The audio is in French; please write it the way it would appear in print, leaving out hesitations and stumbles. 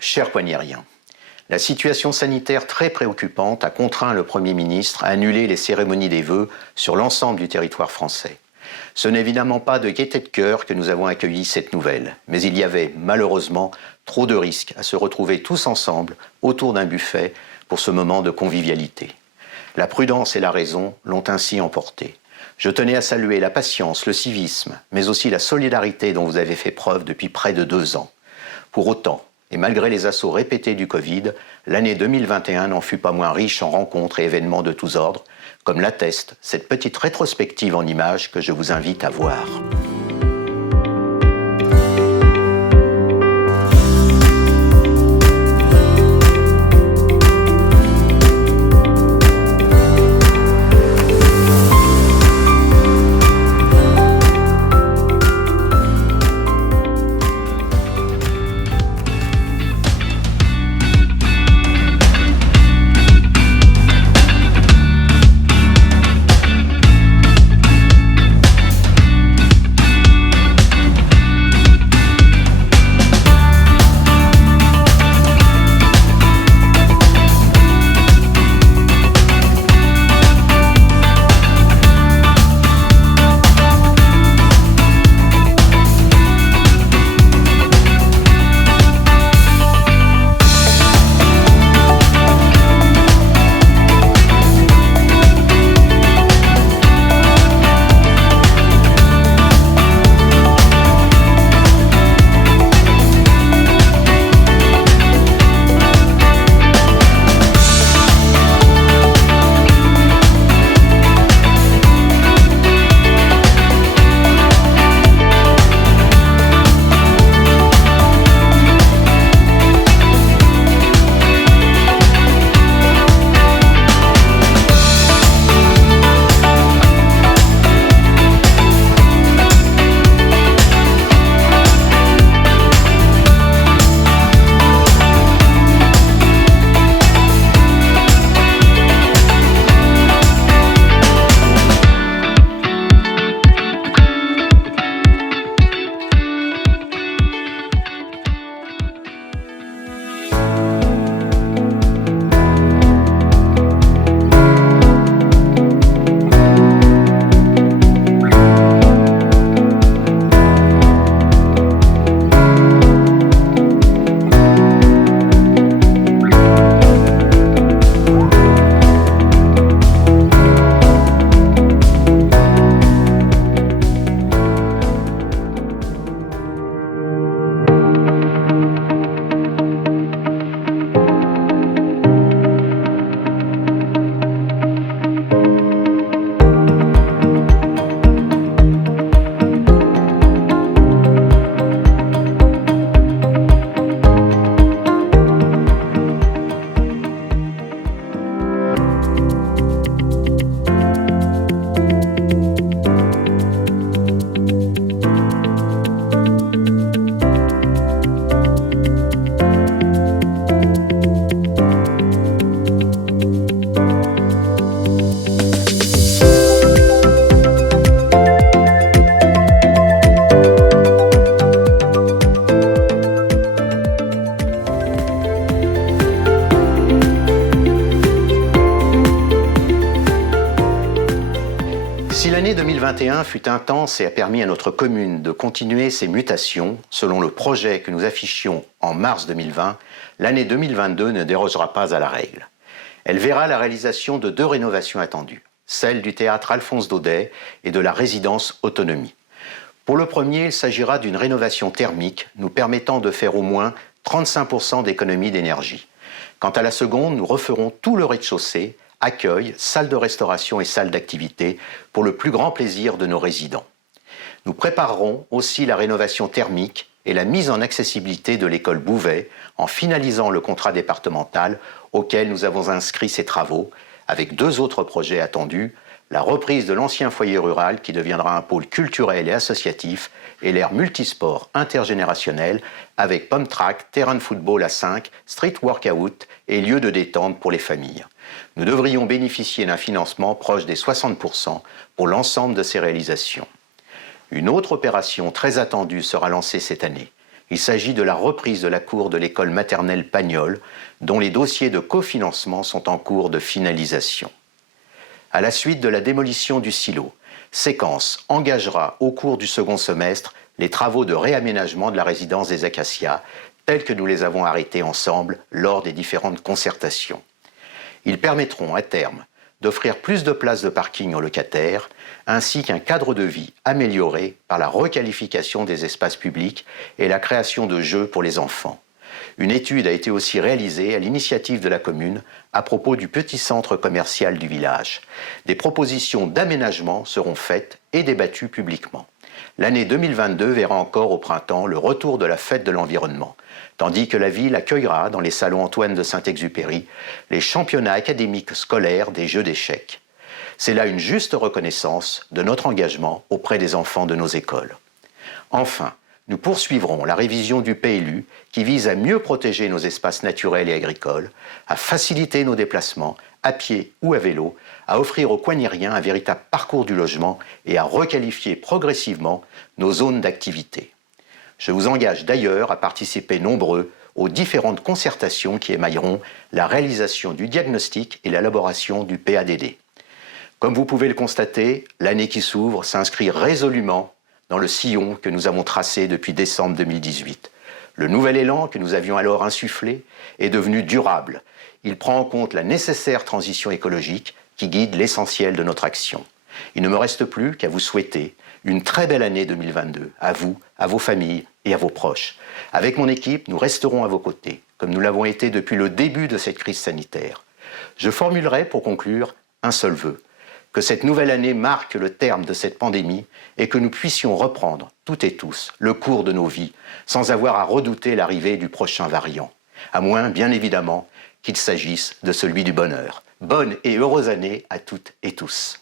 chers poignériens, la situation sanitaire très préoccupante a contraint le Premier ministre à annuler les cérémonies des vœux sur l'ensemble du territoire français. Ce n'est évidemment pas de gaieté de cœur que nous avons accueilli cette nouvelle, mais il y avait malheureusement trop de risques à se retrouver tous ensemble autour d'un buffet pour ce moment de convivialité. La prudence et la raison l'ont ainsi emporté. Je tenais à saluer la patience, le civisme, mais aussi la solidarité dont vous avez fait preuve depuis près de 2 ans. Pour autant, et malgré les assauts répétés du Covid, l'année 2021 n'en fut pas moins riche en rencontres et événements de tous ordres, comme l'atteste cette petite rétrospective en images que je vous invite à voir. Si l'année 2021 fut intense et a permis à notre commune de continuer ses mutations, selon le projet que nous affichions en mars 2020, l'année 2022 ne dérogera pas à la règle. Elle verra la réalisation de 2 rénovations attendues, celle du théâtre Alphonse Daudet et de la résidence Autonomie. Pour le premier, il s'agira d'une rénovation thermique nous permettant de faire au moins 35% d'économie d'énergie. Quant à la seconde, nous referons tout le rez-de-chaussée, accueil, salle de restauration et salle d'activité pour le plus grand plaisir de nos résidents. Nous préparerons aussi la rénovation thermique et la mise en accessibilité de l'école Bouvet en finalisant le contrat départemental auquel nous avons inscrit ces travaux avec 2 autres projets attendus, la reprise de l'ancien foyer rural qui deviendra un pôle culturel et associatif et l'aire multisport intergénérationnel avec pump track, terrain de football à 5, street workout et lieu de détente pour les familles. Nous devrions bénéficier d'un financement proche des 60% pour l'ensemble de ces réalisations. Une autre opération très attendue sera lancée cette année. Il s'agit de la reprise de la cour de l'école maternelle Pagnol, dont les dossiers de cofinancement sont en cours de finalisation. À la suite de la démolition du silo, Séquence engagera au cours du second semestre les travaux de réaménagement de la résidence des Acacias, tels que nous les avons arrêtés ensemble lors des différentes concertations. Ils permettront à terme d'offrir plus de places de parking aux locataires, ainsi qu'un cadre de vie amélioré par la requalification des espaces publics et la création de jeux pour les enfants. Une étude a été aussi réalisée à l'initiative de la commune à propos du petit centre commercial du village. Des propositions d'aménagement seront faites et débattues publiquement. L'année 2022 verra encore au printemps le retour de la fête de l'environnement, tandis que la ville accueillera dans les salons Antoine de Saint-Exupéry les championnats académiques scolaires des jeux d'échecs. C'est là une juste reconnaissance de notre engagement auprès des enfants de nos écoles. Enfin, nous poursuivrons la révision du PLU qui vise à mieux protéger nos espaces naturels et agricoles, à faciliter nos déplacements, à pied ou à vélo, à offrir aux Coignériens un véritable parcours du logement et à requalifier progressivement nos zones d'activité. Je vous engage d'ailleurs à participer nombreux aux différentes concertations qui émailleront la réalisation du diagnostic et l'élaboration du PADD. Comme vous pouvez le constater, l'année qui s'ouvre s'inscrit résolument dans le sillon que nous avons tracé depuis décembre 2018. Le nouvel élan que nous avions alors insufflé est devenu durable. Il prend en compte la nécessaire transition écologique qui guide l'essentiel de notre action. Il ne me reste plus qu'à vous souhaiter une très belle année 2022, à vous, à vos familles et à vos proches. Avec mon équipe, nous resterons à vos côtés, comme nous l'avons été depuis le début de cette crise sanitaire. Je formulerai pour conclure un seul vœu: que cette nouvelle année marque le terme de cette pandémie et que nous puissions reprendre, toutes et tous, le cours de nos vies, sans avoir à redouter l'arrivée du prochain variant. À moins, bien évidemment, qu'il s'agisse de celui du bonheur. Bonne et heureuse année à toutes et tous.